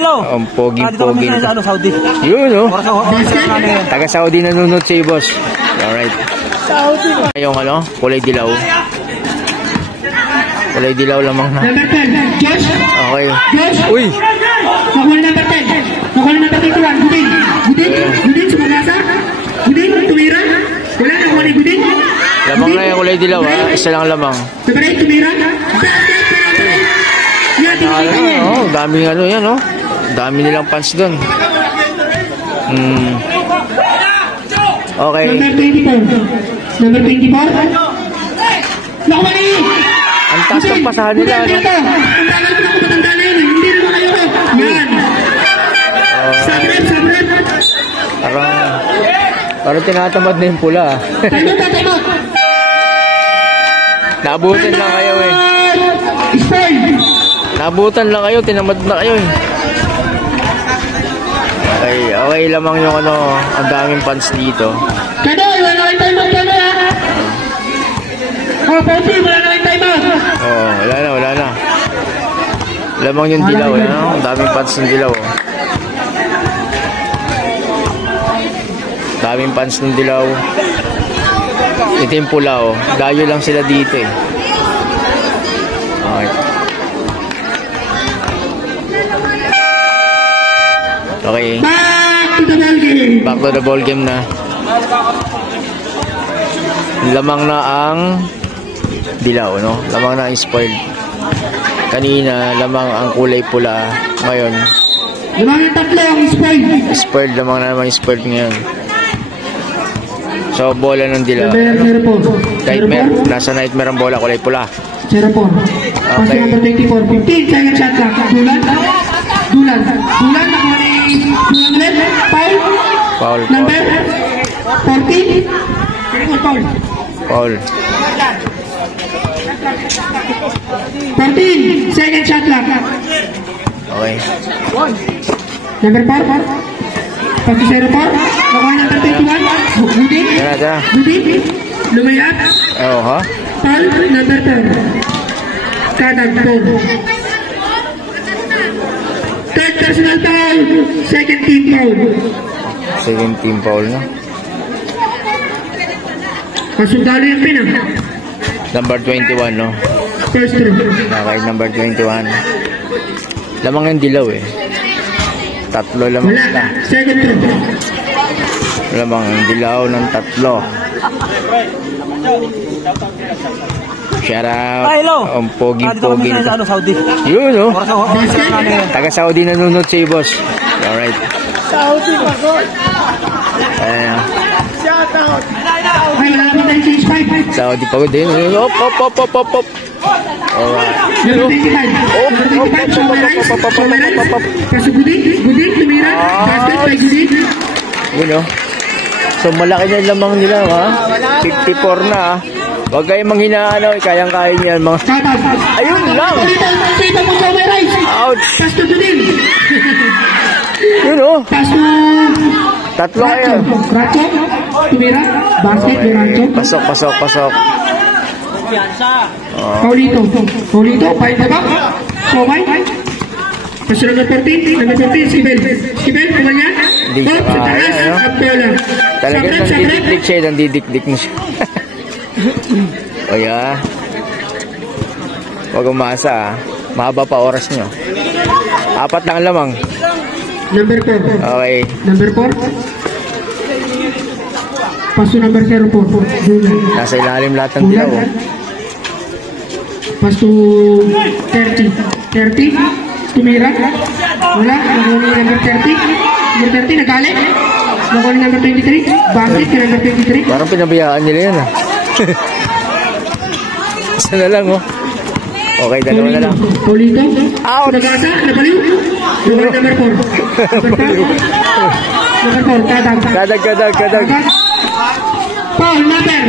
hello. Ang pogi-pogi. Sa Saudi. Yun, no? Taga Saudi nanonood si boss. Alright. Yung ano, kulay dilaw. Kulay dilaw lamang na. Number 10, Josh. Okay. Josh. Uy! Nakuha number 10. Nakuha number 21. Gudin. Gudin, sumagasa. Gudin, tumira. Wala, nakuha ni Gudin. Lamang na yung kulay dilaw, ha? Isa lang lamang. Number 8, tumira. Oh, daming ano yan, oh. Dami nilang fans doon. Okay. Number 24. Number 24. Nakuha ni. Ang taas ng pasahan nila, ano? Ang tagal ko na kumatanda na yun. Hindi naman kayo. Yan. Sabrep. Parang tinatamad na yung pula. Tayo. Naabutan lang kayo, eh. Naabutan lang kayo, tinamad na kayo, eh. Okay lamang yung ano, ang daming fans dito. Kano, wala na yung timeout, kano, ha? Oh, Poti, wala na yung timeout. Oo, wala na. Lamang yung dilaw, eh, no? Ang daming fans ng dilaw, oh. Daming fans ng dilaw. Ito yung pula, oh. Dayo lang sila dito, eh. Okay. Back to the ball game na. Lamang na ang dilaw, no? Lamang na ang spoiled. Kanina, lamang ang kulay pula. Ngayon, lamang yung tatlo ang spoiled. Spoiled, lamang na naman yung spoiled ngayon. So, bola ng dilaw. Nightmare. Nasa nightmare ang bola, kulay pula. 0-4. Okay. Number 24. 15 second shot clock. Dulan. Nakuha ni Dulan. Foul. Number 14. Foul. 14 second shot clock. Okay. Number 4. Pag 0-4. Nakuha number 21. Gudin. Lumayap. Oh, ha? Foul. Number 10. Kadag foul. Third personal foul. Second team foul na. Masundalo yung pina. Number 21, no? First row. Okay, number 21. Lamang yung dilaw, eh. Tatlo lamang sila. Second row. Lamang yung dilaw ng tatlo. Shout out. Hello. Ang pogi-pogi. Sa Saudi. Yun, no? Taga Saudi nanonood si boss. Alright. Saudi pa ko. Ayan. Shout out. Ay, lalapit tayo sa 6-5. Saudi pa ko din. Op. Alright. Gudin, tumira. Basket by Gudin. Yun, no? So, malaki na lamang nila, ha? 54 na, ha? Huwag kayong manghinaan, kayang-kaya niyan, mga... Ayun lang! Ouch! Pasto Gudin. Yun, oh! Pasto... Tatlo kayo. Racho, tumira. Basket by Racho. Pasok. Paulito, 5 ba? Somay. Pasto number 14, Sibel, kumanya. Hindi siya kaya, no? Talagang nandidikdik siya, nandidikdik mo siya. O yeah. Huwag umasa, ha? Mahaba pa oras nyo. 4 lang lamang. Number 4. Okay. Number 4. Paso number 04. Nasa ilalim lahat ng dilaw. Paso 30. Tumira. Wala. Nakuha number 30. Number 30 nagalit. Nakuha number 23. Bakit ka number 23? Parang pinabayaan nila yan, ha? Isa na lang, oh. Okay, dalawa na lang. Paulito. Out! Nagasa, nabaliw. Number 4. Number 4, kadag. Paul, number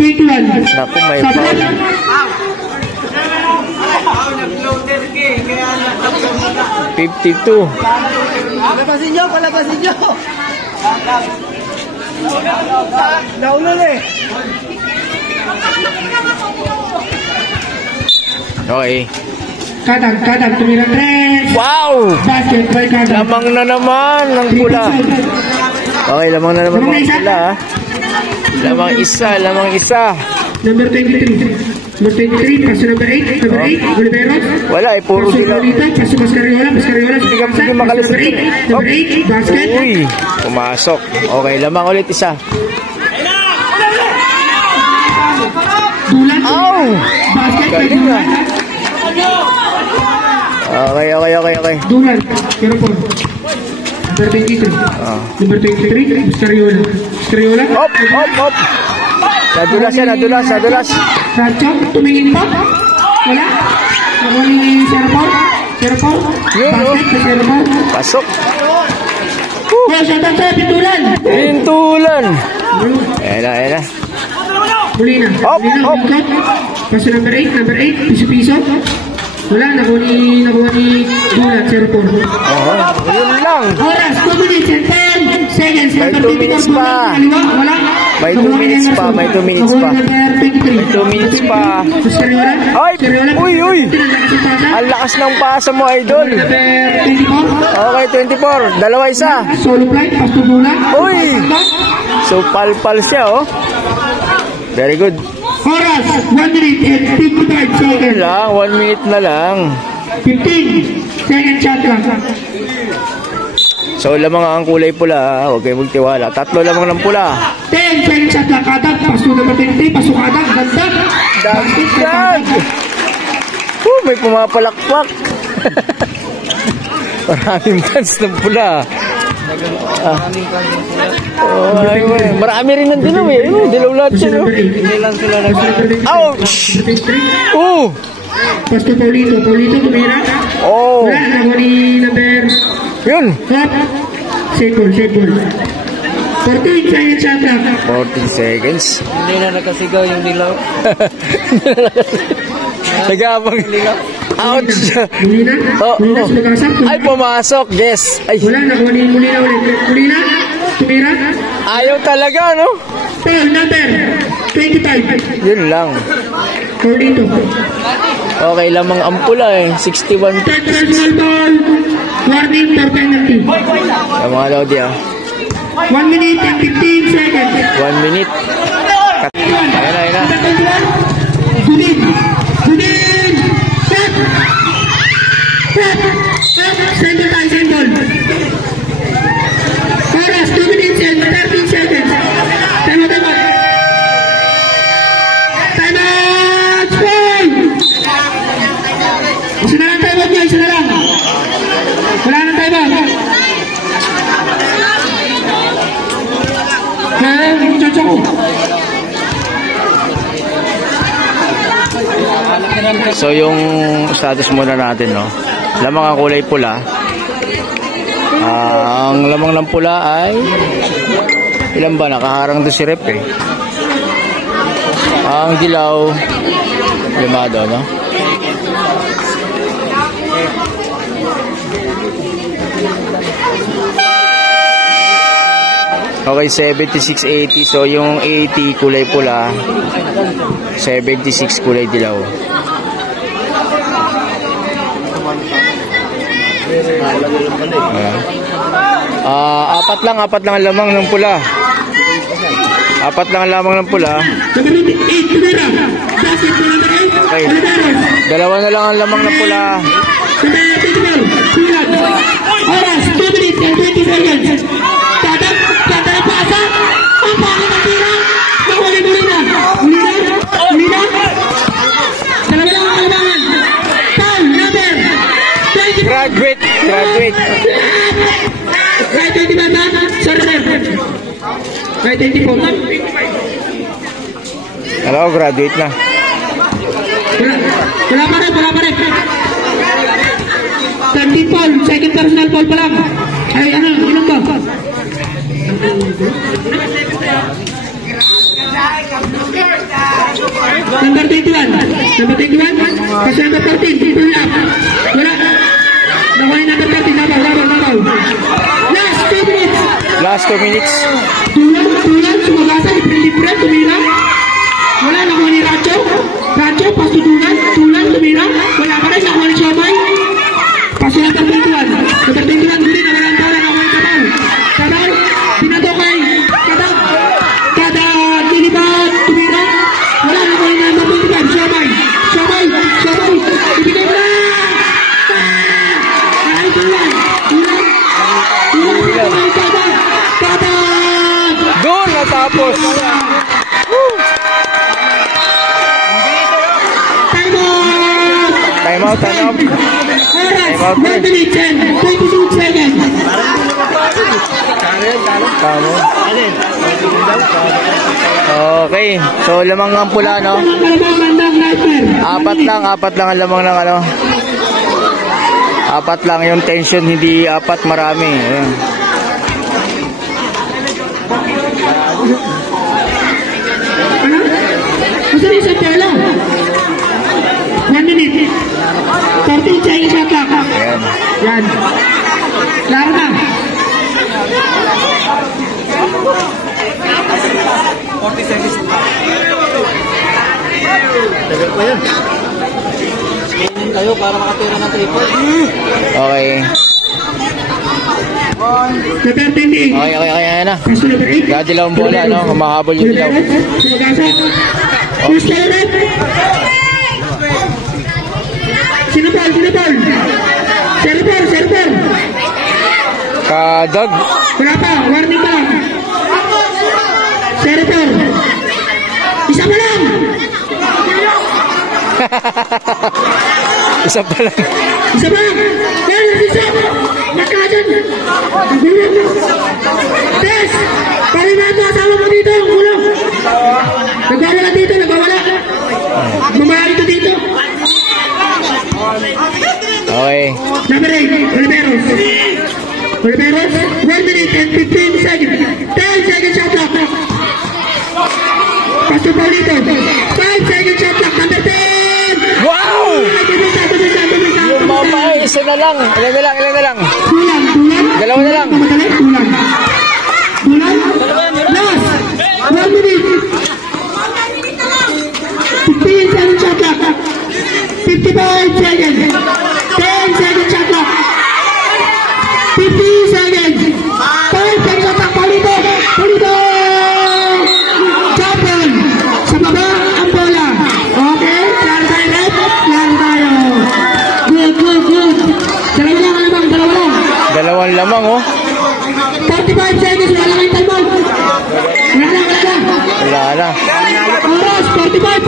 21. Naku, may foul. $52. Palabasin nyo. Naulan eh. Okay. Kadang, tumira 3. Wow! Basket by Kadang. Lamang na naman ng pula. Okay, lamang na naman ng pula. Lamang isa. Number 23. Number 23, paso number 8. Number 8, Oliveros. Wala, puro Paso dilaw. Paulito, paso Mascariola. Hindi ka makalusot. Number 8, basket. Uy, pumasok. Okay, lamang ulit isa. Dulan. Ow! Basket by Galing Dulan. Okay. Dulan, pero po. Number 23. Number 23, Mascariola. Hop. Nadulas. Sancho, tumingin pa. Wala. Nakuha ni Serpol. Yun, Basket by Serpol. Pasok. Well, shoutout sa Pintulan. Pintulan. Ayan na. Muli na. Hop. Lingkod. Paso number 8, piso-piso. Wala, nakuha ni Dulat, Serpol. Yun lang. Oras, 2 minutes and 10 seconds. May 2 minutes pa. Wala. May 2 minutes pa. May 2 minutes pa. Ay! Uy! Ang lakas ng pasa mo, idol. Okay, 24. Dalawa isa. Solo flight, pasto Dulat. Uy! So, pal siya, oh. Very good. Oras, 1 minute and 55 seconds. Lang, 1 minute na lang. 15 second shot lang. So, lamang ang kulay pula. Huwag kayo magtiwala. 3 lamang ng pula. 10 second shot lang. Kadang, pasto number 20, paso kadang, ganda. Dagdag! May pumapalakpak. Maraming fans ng pula. Marami rin ng dilaw eh. Dilaw lahat siya. Ouch! Pasto Paulito tumira. Oh! Wala, nakuha ni number Yun! hop. Second. 14 seconds shot lang. 14 seconds. Hindi na nakasigaw yung dilaw. Nag-aabang. Ouch! Mulina, sumagasap. Ay, pumasok. Yes. Ay. Wala, nakuha ni Mulina ulit. Mulina, tumira. Ayaw talaga, no? Foul number 25. Yun lang. Paulito. Okay, lamang ang pula eh. 61. Third personal ball. Warning for penalty. Yung mga Lodi ah. 1 minute and 15 seconds. 1 minute. Ayan na. Gudin. Set. Send ball. Oras, 2 minutes and 13 seconds. Time out. Isa na lang time out niya, isa na lang. Wala nang time out. Muchacho ko. So yung status muna natin, no? Lamang ang kulay pula. Ang lamang ng pula ay ilan ba? Nakaharang doon si Rep eh. Ang dilaw 5 daw, no? Okay, 76-80. So yung 80 kulay pula, 76 kulay dilaw. Apat lang ang lamang ng pula. Apat lang ang lamang ng pula. Okay. Dalawa na lang ang lamang ng pula. Oras, 2 minutes and 20 seconds. Tatapasa. Ang bakit ang tira. Nawali Mulina. Dalawa lang ang kalabangan. Foul number 20. Graduate. Kahit 20 ba ba? Sorry sir. Kahit 20 po. Hello, graduate na. Wala pa rin. 30 Paul, second personal Paul pa lang. Ay, inom ba? Number 21. Kasi number 13. Pull up. Wala. Nakuha yung number 13. Nabaw. Last 2 minutes. Tulan. Sumagasan. Libre. Tumira. Wala. Nakuha ni Racho. Pasto Tulan. 21, tumira. Wala pa rin, nakuha ni Chomay. Paso number 21. Number 21, Gulina, wala ang bola, nakuha ni Kabaw. Kabaw, pinatokay. Kabaw. Kadag, lilipat, tumira. Wala, nakuha ni number 25, Chomay. Chomay, Chomay. Ibigay mo na. Ay, tulang. Tulang. Tulang, Kadag. Kadag. Doon natapos. Time out, time out. Oras, 1 minute and 26 seconds. Tama. Okay. So, lamang ang pula, no? Apat lang ang lamang ng ano. Apat lang yung tension, hindi apat, marami. Ayan. Ano? Gusto niyo sa pala? 1 minute. 13 seconds shot clock. Ayan. Yan. Klaro na. 40 seconds. Tagal pa yan. Spinning kayo para makatira ng triple. Okay. Number 20. Okay, ayan na. Paso number 8. Kaya dilawang bola, no? Humahabol yung dilaw. First element. Sinapal. Server. Kadag. Wala pa, warning pa lang. Server. Isa pa lang. Isa pa lang. Isa pa. Isa. Nakagan. Test. Parinado, asawa mo dito. Ulo. Nagwawala dito. Mamaya ito dito. Okay. Number 8, Oliveros. 1 minute and 15 seconds. 10 seconds shot clock. Pastor Paulito. 5 seconds shot clock. Number 10. Wow! Yung mama, isa na lang. Ilan na lang. Kulang. Dalawa na lang. Kulang. Last. 1 minute. 15 seconds shot clock. 55 seconds. 10 seconds shot clock. 50 seconds. 5 seconds shot clock. Paulito. Champion. Sa baba ang bola. Okay. Klaro tayo, rep. Klaro tayo. Good. Dalawa lang. Dalawang lamang, oh. 45 seconds. Wala kang time out. Wala na. Oras. 45.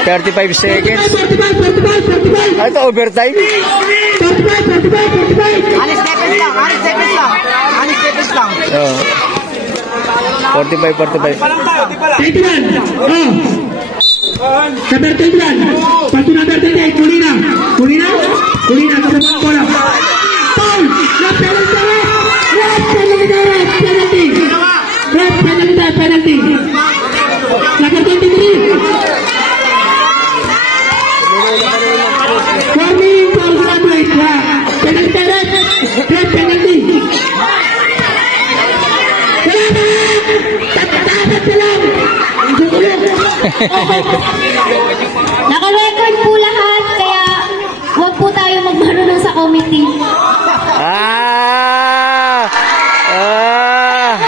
35 seconds. 45. Ito, overtime. 45. Anis Stevens lang. Oh. 45. 21. Oh. Number 21. Pasto number 38. Kulina. Kasama ang bola. Foul. Penalty. Number 23. Warning for graduate. Penalty. Wala na! Tatapat na lang! Naka-record po lahat, kaya huwag po tayo magmarunong sa committee. Huwag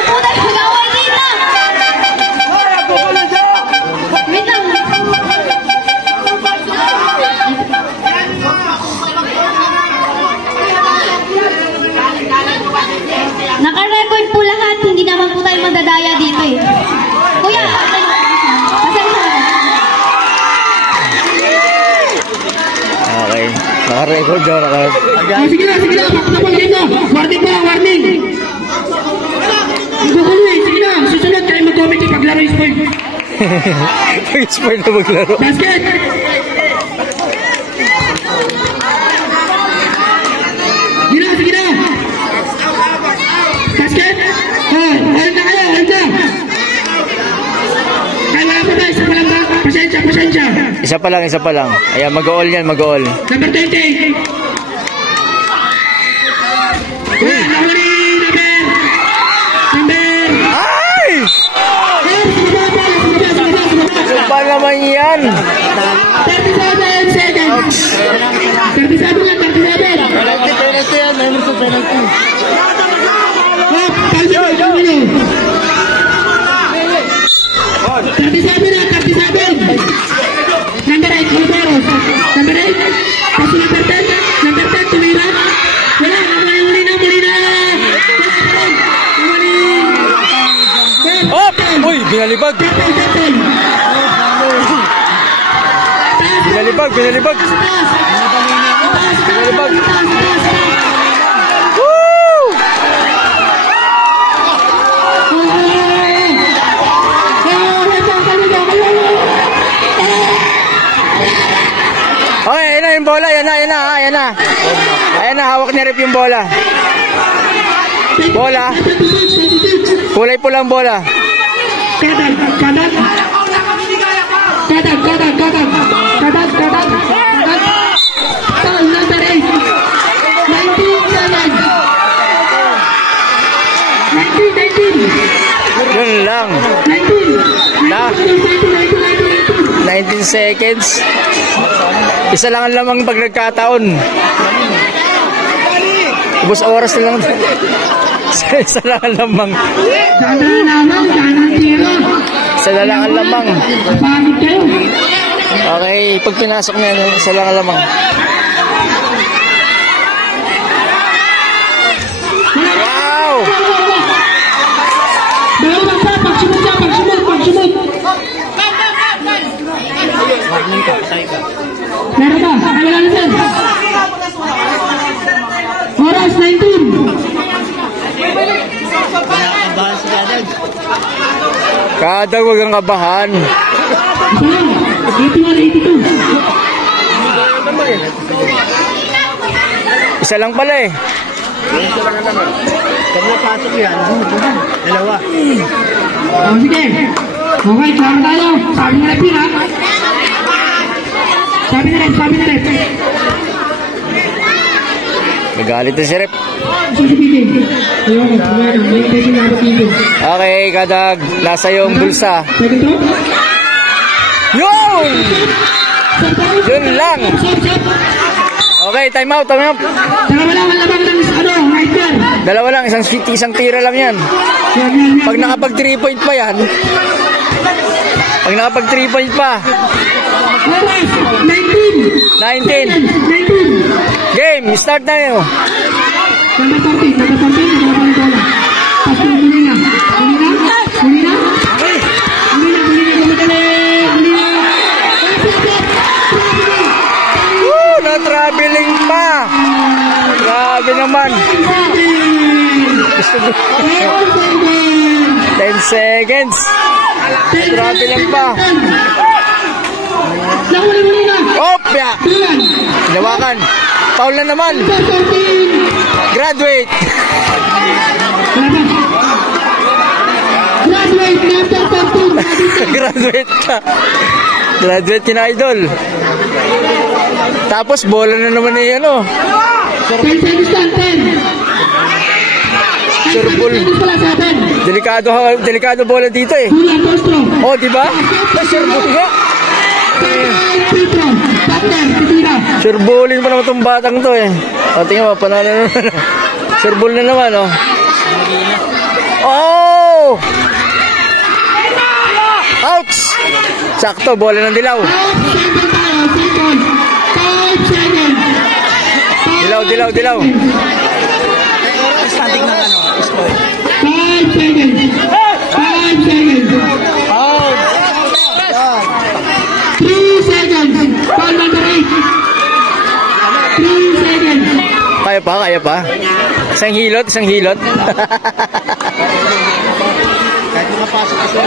po tayo mag-away dito! Wait lang. Naka-record po lahat, hindi naman po tayo magdadaya dito eh. Kuya, Okay. Naka-record daw. Sige na. Pakapal dito. Warning. Gugulo eh. Sige na. Susunod kayo mag-committee paglaro yung sport. Expert na maglaro. Basket. Sige na. Basket. Hold na kayo. Ay, wala pa tayo. Pasensya. Isa pa lang. Ayan, mag-all yan, mag-all. Number 20. Number. Ay! Ano ba naman yan? 30 37 yan, 37. Penalty yan. Meron sa penalty. Hop, kalmino, kalmino. 37 na, 37. Number 8, Olvero. Number 8. Paso number 10. Number 10, tumira. Wala, muli na. Hop! Uy, binalibag. Binalibag. Binalibag. Woo! Okay, ayan na yung bola. Ayan na, hawak ni Rep yung bola. Bola. Kulay pulang bola. Kadat. Foul number 8. 19. Yun lang. 19. Na. 19 seconds. Isa lang ang lamang pag nagkataon. Ubus oras na lang. Isa lang ang lamang. Isa na lang ang lamang. Okay, pag pinasok na yan, isa lang ang lamang. Wow! Meron ba? Kailangan natin. Oras 19. Kadag, huwag kang kabahan. 81, 82. Isa lang pala eh. Pag napasok yan, dalawa. Oh, sige. Okay, tsara tayo. Sabi na rin, ha? Sabi na rin. Nagalit na si Rep. Susubitin. Ayoko, may pwede na ako dito. Okay, Kadag, nasa yung bulsa. Second throw. Yun! Yun lang. Okay, time out. Dalawa lang ang labang ng right there. Dalawa lang, isang tira lang yan. Yan. Pag nakapag 3 point pa yan. Pag nakapag 3 point pa. Oras, 19. 19. Game, start na yun. Number 14, nagkakaroon bola. Pasto huli na. Woo, na-traveling pa. Grabe naman. 10 seconds. Grabe lang pa. Huli na. Opya! Hinawakan. Foul na naman. Graduate. Graduate ka. Graduate kina Idol. Tapos bola na naman eh ano. 10 seconds lang, 10. Surbol. Delikado bola dito eh. Huli ang first throw. Oh, di ba? Surbol nga. Surbulin pa naman itong batang to eh. O, tingnan mo, panalo na naman. Surbol na naman, oh. Oh! Ouch! Sakto, bola ng dilaw. Dilaw. 5 seconds. 5 seconds. Out! 3 seconds. Ball number 8. 3 seconds. Kaya pa. Isang hilot. Kahit mapasok kasi.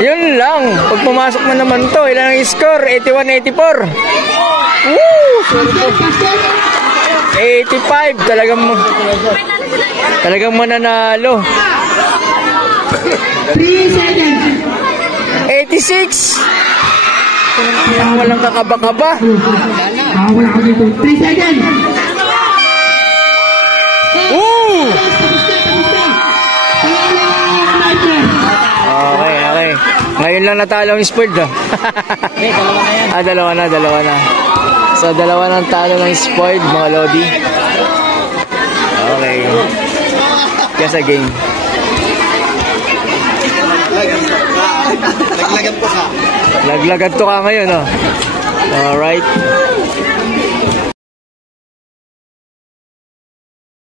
Yun lang. Pag pumasok mo naman to, ilan ang score? 81-84. Woo! 85. Talagang mananalo. 3 seconds. 86. Walang kakaba-kaba. Wala ko dito. 3 seconds. Woo! Okay. Ngayon lang natalo ang Spurs, ah. Dalawa na yan. Dalawa na. So, dalawa ng talo ng Spurs, mga Lodi. Okay. Just a game. Laglagan po ka. Laglagan to ka ngayon, oh. Alright.